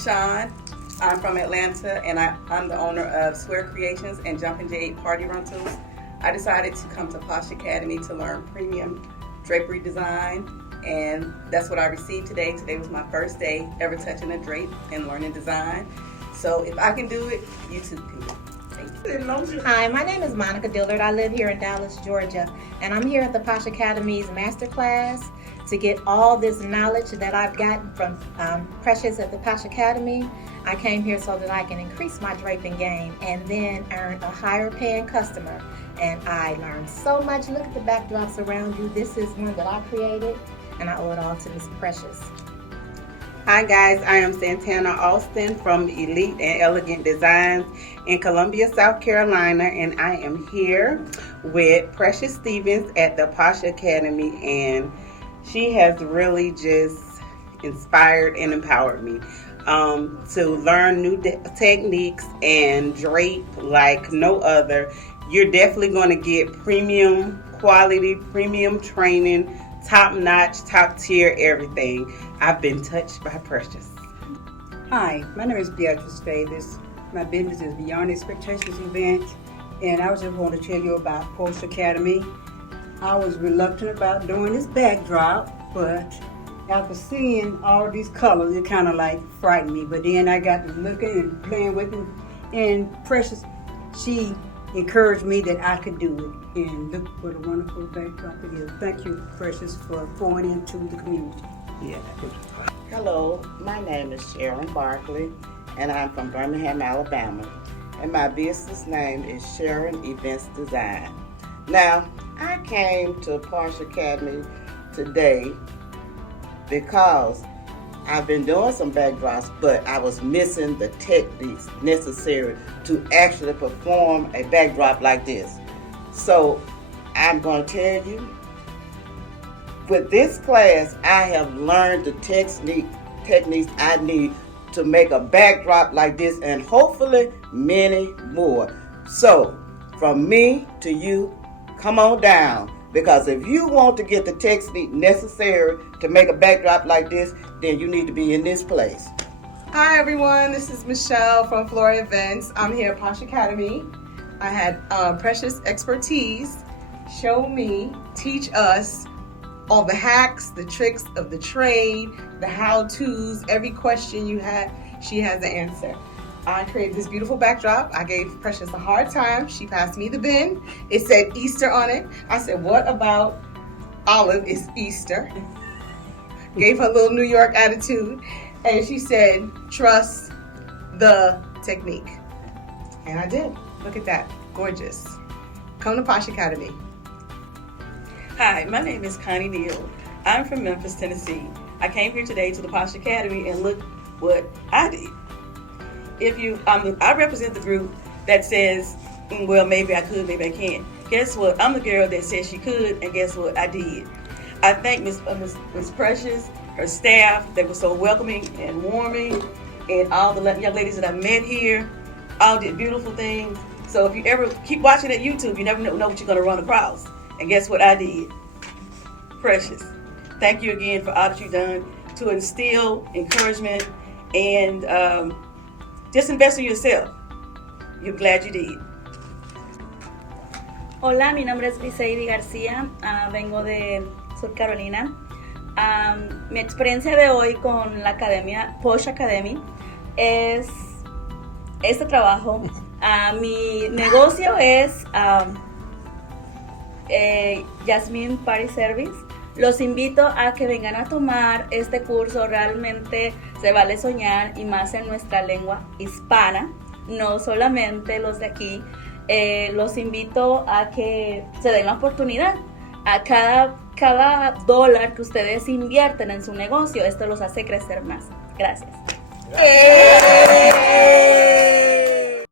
is Sean. I'm from Atlanta, and I'm the owner of Swear Creations and Jumpin' Jade Party Rentals. I decided to come to Posh Academy to learn premium drapery design, and that's what I received today. Today was my first day ever touching a drape and learning design. So if I can do it, you too can. Thank you. Hi, my name is Monica Dillard. I live here in Dallas, Georgia, and I'm here at the Posh Academy's Masterclass to get all this knowledge that I've gotten from Precious at the Posh Academy. I came here so that I can increase my draping game and then earn a higher paying customer. And I learned so much. Look at the backdrops around you. This is one that I created, and I owe it all to Miss Precious. Hi guys, I am Santana Austin from Elite and Elegant Designs in Columbia, South Carolina, and I am here with Precious Stevens at the Posh Academy, and she has really just inspired and empowered me to learn new techniques and drape like no other. You're definitely going to get premium quality, premium training, top-notch, top-tier everything. I've been touched by Precious. Hi, my name is Beatrice Davis. My business is Beyond Expectations event, and I was just want to tell you about Posh Academy. I was reluctant about doing this backdrop, but after seeing all these colors, it kind of like frightened me. But then I got to looking and playing with it, and Precious, she encouraged me that I could do it. And look what a wonderful backdrop it is. Thank you, Precious, for pouring into the community. Yeah. Hello, my name is Sharon Barkley, and I'm from Birmingham, Alabama. And my business name is Sharon Events Design. Now, I came to Posh Academy today because I've been doing some backdrops, but I was missing the techniques necessary to actually perform a backdrop like this. So I'm going to tell you, with this class, I have learned the techniques I need to make a backdrop like this, and hopefully many more. So from me to you, come on down, because if you want to get the technique necessary to make a backdrop like this, then you need to be in this place. Hi everyone, this is Michelle from Flora Events. I'm here at Posh Academy. I had Precious expertise show me, teach us all the hacks, the tricks of the trade, the how-tos, every question you had, she has the answer. I created this beautiful backdrop. I gave Precious a hard time. She passed me the bin. It said Easter on it. I said, what about Olive is Easter? Gave her a little New York attitude. And she said, trust the technique. And I did. Look at that. Gorgeous. Come to Posh Academy. Hi, my name is Connie Neal. I'm from Memphis, Tennessee. I came here today to the Posh Academy, and look what I did. I represent the group that says, well, maybe I could, maybe I can't. Guess what? I'm the girl that said she could, and guess what? I did. I thank Miss Precious, her staff, they were so welcoming and warming, and all the young ladies that I met here, all did beautiful things. So if you ever keep watching at YouTube, you never know what you're going to run across. And guess what I did? Precious. Thank you again for all that you've done to instill encouragement and just invest in yourself. You're glad you did. Hola, mi nombre es Briseidi García, vengo de Sur Carolina. Mi experiencia de hoy con la academia Posh Academy es este trabajo. Mi negocio es Jasmine Party Service. Los invito a que vengan a tomar este curso. Realmente se vale soñar, y más en nuestra lengua hispana, no solamente los de aquí. Los invito a que se den la oportunidad. A cada dólar que ustedes invierten en su negocio, esto los hace crecer más. Gracias.